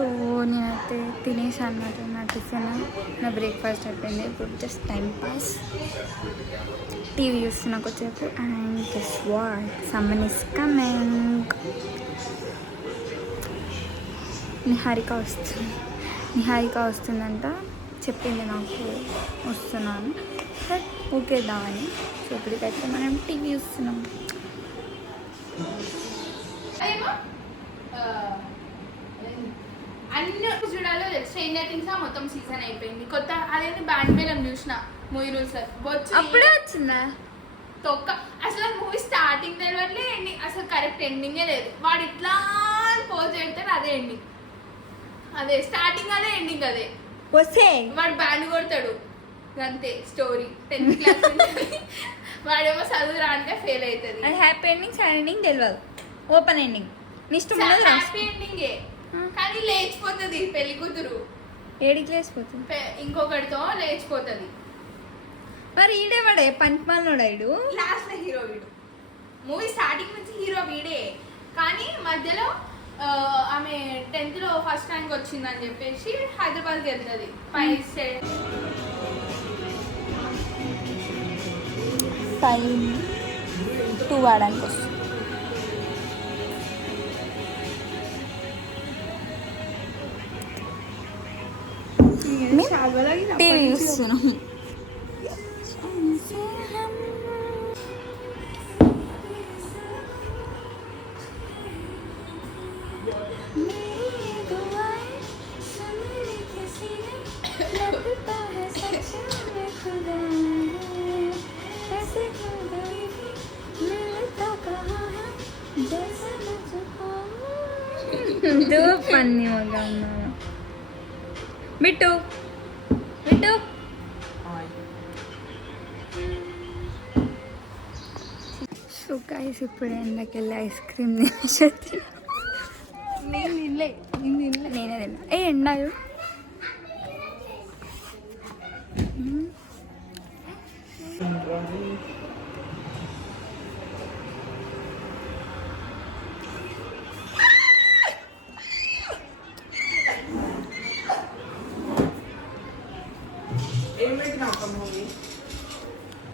So నేనైతే తినేసాను అనమాట. నా టిఫిన్, నా బ్రేక్ఫాస్ట్ అయిపోయింది. ఇప్పుడు జస్ట్ టైం పాస్ టీవీ చూస్తున్నా కొద్దిసేపు. And guess what, someone is coming. Niharika వస్తుందంట, చెప్పింది నాకు వస్తున్నాను. బట్ ఊకేద్దామని. సో ఇప్పటికైతే మనం టీవీ చూస్తున్నాం. అన్ని చూడాలో స్ట్రేంజర్ థింగ్స్ మొత్తం సీజన్ అయిపోయింది. కొత్త అదేంటి బ్యాండ్ మేళం చూసిన మూవీ రూల్స్ అప్పుడే వచ్చిందా తొక్క. అసలు మూవీ స్టార్టింగ్ తెలియట్లే, ఎండింగ్ అసలు కరెక్ట్ ఎండింగే లేదు. వాడు ఇట్లా పోజ్ పెడతాడు, అదే ఎండింగ్, అదే స్టార్టింగ్ అదే ఎండింగ్ అదే. వస్తే వాడు బ్యాండ్ కొడతాడు అంతే. స్టోరీ 10th క్లాస్ వాడేమో చదువురా అంటే ఫెయిల్ అవుతుంది. అది హ్యాపీ ఎండింగ్, సాడ్ ఎండింగ్ తెలియదు, ఓపెన్ ఎండింగ్. నెక్స్ట్ హ్యాపీ ఎండింగే కానీ లేచిపోతుంది పెళ్లి కూతురు. ఏడికి లేచిపోతుంది, ఇంకొకటితో లేచిపోతుంది. మరి ఈడే వాడే పంచమాలనుడాడు. లాస్ట్ లో హీరో వీడు. మూవీ స్టార్టింగ్ నుంచి హీరో వీడే, కానీ మధ్యలో ఆమె 10th లో ఫస్ట్ ర్యాంక్ వచ్చిందని చెప్పేసి హైదరాబాద్కి వెళ్తుంది. 5-2 వాడానికి వస్తుంది. టీవీ చూస్తున్నాం. పన్ని మగా ఉన్నావా బిట్టు బిట్టు. సో గైస్ ఇప్పుడు ఎండకి వెళ్ళి ఐస్ క్రీమ్ తినేసి నేనే తిన్నా. ఏ ఎండాయు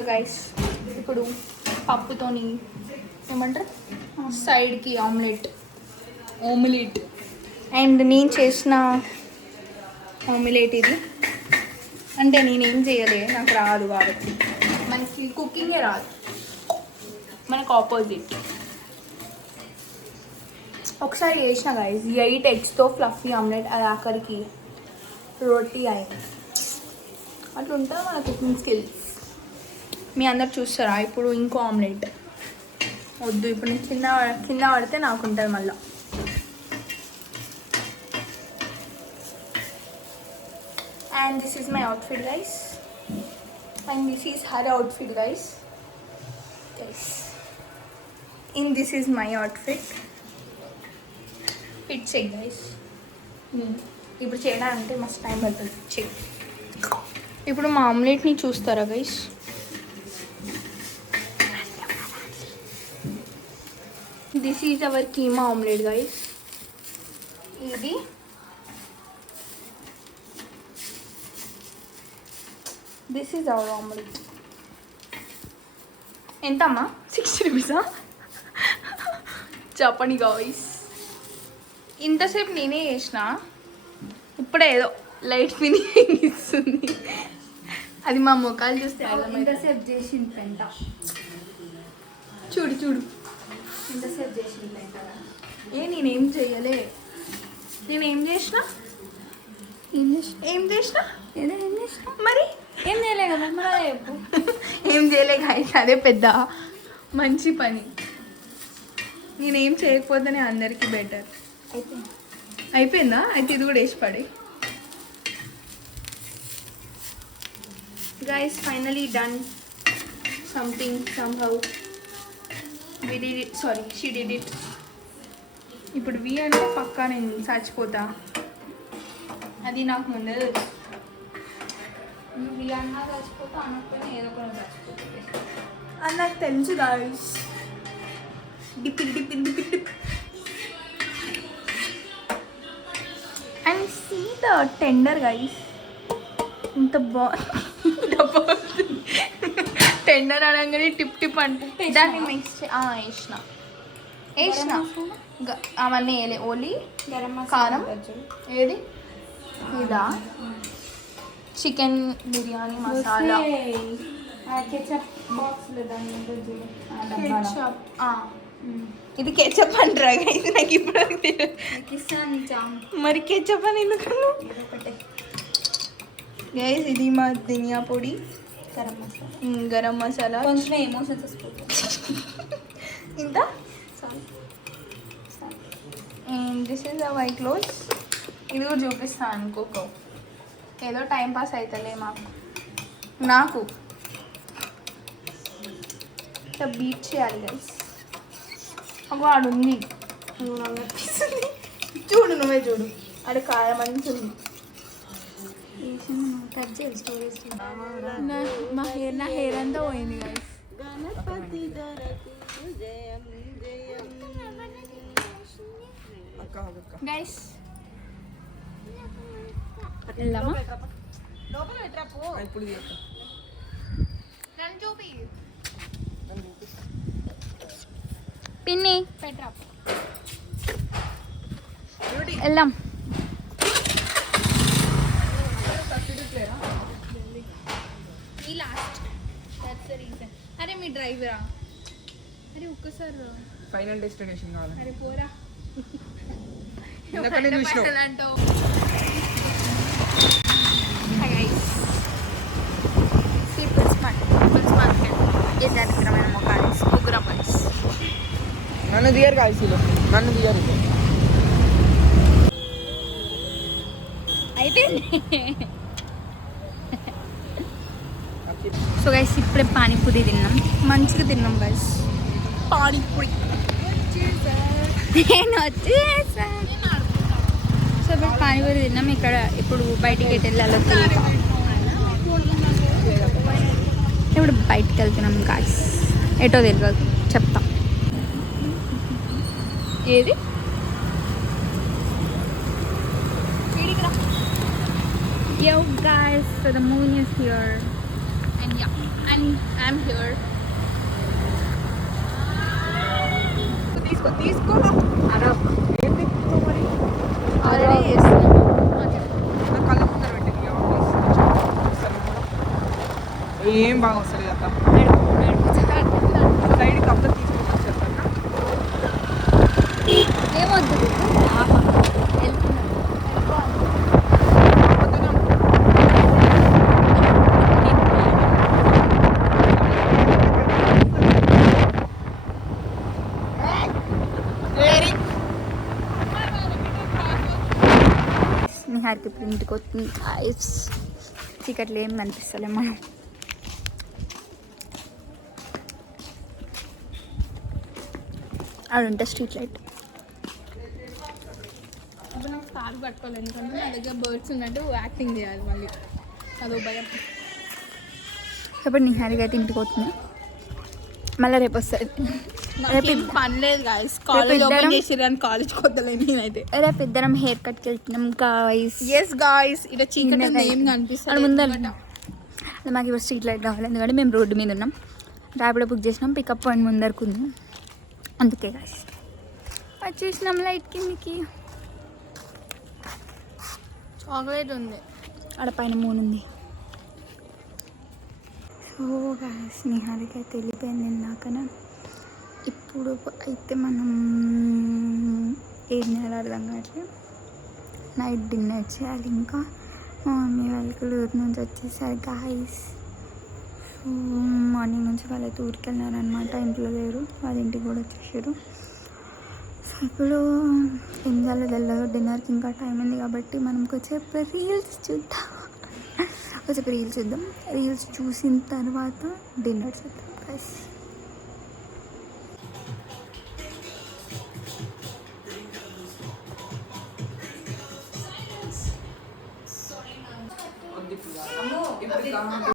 గైస్ ఇప్పుడు పప్పుతోని ఏమంటారు సైడ్కి ఆమ్లెట్ అండ్ నేను చేసిన ఆమ్లెట్ ఇది. అంటే నేనేం చేయలే, నాకు రాదు కాబట్టి. మనకి కుకింగే రాదు, మనకు ఆపోజిట్. ఒకసారి చేసిన గైస్ 8 eggsతో ఫ్లఫీ ఆమ్లెట్, అది ఆఖరికి రోటీ అయింది. అట్లా ఉంటుంది మన కుకింగ్ స్కిల్స్. మీ అందరు చూస్తారా? ఇప్పుడు ఇంకో ఆమ్లెట్ వద్దు, ఇప్పుడు నేను కింద పడితే నాకు ఉంటుంది మళ్ళీ. And this is my outfit guys, and this is her outfit guys. And this is my outfit. Fit check guys. ఇప్పుడు చేయడాలంటే మస్తు టైం పడుతుంది. చెక్. ఇప్పుడు మా ఆమ్లెట్ని చూస్తారా guys? This is our keema omelette guys. ఇది దిస్ ఈజ్ అవర్ ఆమ్లెట్. ఎంతమ్మా? 60 రూపీసా? చెప్పండి గైస్. ఇంతసేపు నేనే చేసిన, ఇప్పుడే ఏదో లైట్ ఫినిషింగ్ ఇస్తుంది. అది మా ముఖాలు చూస్తే ఇంతసేపు చేసింది పెంట. చూడు చూడు ఇంతసేపు చేసింది పెంట. నేనేం చేయలే. నేనేం చేసిన మరి ఏం చేయలే కదా మరి చెప్పు. ఏం చేయలే గాయస్, అదే పెద్ద మంచి పని. నేనేం చేయకపోతేనే అందరికీ బెటర్. అయిపోయిందా? అయితే ఇది కూడా వేసి పడే. Guys, finally done something somehow. We did it. Sorry, she did it. ఇప్పుడు వి అంటే పక్కా నేను చచ్చిపోతా, అది నాకు ముందే తెలుసు. వి అన్నా చచ్చిపోతా, అనకపోయినా ఏదో కూడా చచ్చిపోతుంది అది నాకు తెలుసు guys. Dip and see the tender guys, ఇంత బాగుంది. టెండర్ అనగానే టిప్ టిప్ అంటే దాన్ని మిక్స్ వేసిన అవన్నీ వేయలే, ఓన్లీ కారం. ఏది ఇదా చికెన్ బిర్యానీ మసాలా, ఇది కెచప్ అంటారా గైస్? నాకు ఇప్పుడు మరి కెచప్ అని ఎందుకన్నా గైస్? ఇది మా ధనియా పొడి, గరం మసాలా, కొంచెం ఎమోషన్స్ ఇంత. This is the white close. ఇది కూడా చూపిస్తాను అనుకోకో, ఏదో టైం పాస్ అవుతలే నాకు ఇట్లా బీట్ చేయాలి గైస్. ఒక వాడు ఉంది చూడు, నువ్వే చూడు, ఆడ కారం మంచి ఉంది. నా హెయిర్ అంతా పోయింది గైస్. గైస్ వెళ్దామా? నన్ను చూపి పిన్ని పెట్రా. వెళ్దాం. ఈ లాస్ట్ దట్స్ ద రీజన్. అరే మీ డ్రైవరా? అరే ఒక్కసారి ఫైనల్ డెస్టినేషన్ కావాలి. అరే పోరా ఇందాకనే చూసినావు. అంటావు. పీపుల్స్ మార్కెట్ ఇద్దరమైన మొక్కలు ముగ్గురం కలిసి నన్ను దిగారు కాల్సీలో, నన్ను దిగారు. అయిపోయింది. సో గైస్ ఇప్పుడే పానీపూరి తిన్నాం, మంచిగా తిన్నాం గైస్. పానీపూరి నేను వచ్చేసా. సో ఇప్పుడు పానీపూరి తిన్నాం. ఇక్కడ ఇప్పుడు బయటికి ఎటు వెళ్ళాలో తెలియదు. ఇప్పుడు బయటికి వెళ్తున్నాం గాయస్, ఎటో తెలియదు, చెప్తాం. ఏది Yo guys, so the moon is here. and yeah, and I'm here. తీసుకో ఏం తిప్పుతావు మరి? ఆల్రెడీ చేస్తున్నాం. నా కళ్ళ ముందర పెట్టి ఏం బాగా వస్తుంది కదా. సైడ్కి అంతా తీసుకొని వచ్చేస్తాను. ఏమొద్దు నిహార్కి ఇప్పుడు ఇంటికి వస్తుంది. చీకట్లు ఏం కనిపిస్తలే మనం. అది ఉంటే స్ట్రీట్ లైట్. ఇప్పుడు నాకు స్టార్ పట్టుకోవాలి, ఎందుకంటే నా దగ్గర బర్డ్స్ ఉన్నట్టు యాక్టింగ్ చేయాలి, మళ్ళీ అదో భయం. ఇప్పుడు నిహారిక అయితే ఇంటికి వస్తుంది, మళ్ళీ రేపు వస్తుంది. రేపు పని లేదు గాయస్, కాలేజ్ ఓపెన్ చేసిర్రు అని కాలేజ్ కొద్దలేదు నేనైతే. రేపు ఇద్దరం హెయిర్ కట్కి వెళ్తున్నాం గాయస్. ఎస్ గాయస్, ఇక్కడ చీకటి ఏం కనిపిస్తుంది ముందర మాకు ఇప్పుడు స్ట్రీట్ లైట్ కావాలి, ఎందుకంటే మేము రోడ్డు మీద ఉన్నాం. ర్యాపిడో బుక్ చేసినాం, పికప్ పాయింట్ ముందరకు ఉంది, అందుకే గాయస్ వచ్చేసినాం లైట్ కిందికి. చాక్లెట్ ఉంది ఆడ పైన మూన్ ఉంది. సో గాయస్ నిహారిక అయితే వెళ్ళిపోయింది ఇందాకనే. ఇప్పుడు అయితే మనం ఏం చేయాలి అర్థం కావట్లేదు. నైట్ డిన్నర్ చేయాలి. ఇంకా మా మమ్మీ వాళ్ళకి ఊరి నుంచి వచ్చేసారు గాయస్. సో మార్నింగ్ నుంచి వాళ్ళైతే ఊరికి వెళ్ళారనమాట, ఇంట్లో లేరు, వాళ్ళ ఇంటికి కూడా వచ్చేసారు. సో ఇప్పుడు ఏం చేయాలో తెలియదు. డిన్నర్కి ఇంకా టైం ఉంది కాబట్టి మనం కొంచెంసేపు రీల్స్ చూద్దాం. రీల్స్ చూసిన తర్వాత డిన్నర్ చేద్దాం గాయస్. ఇప్పుడు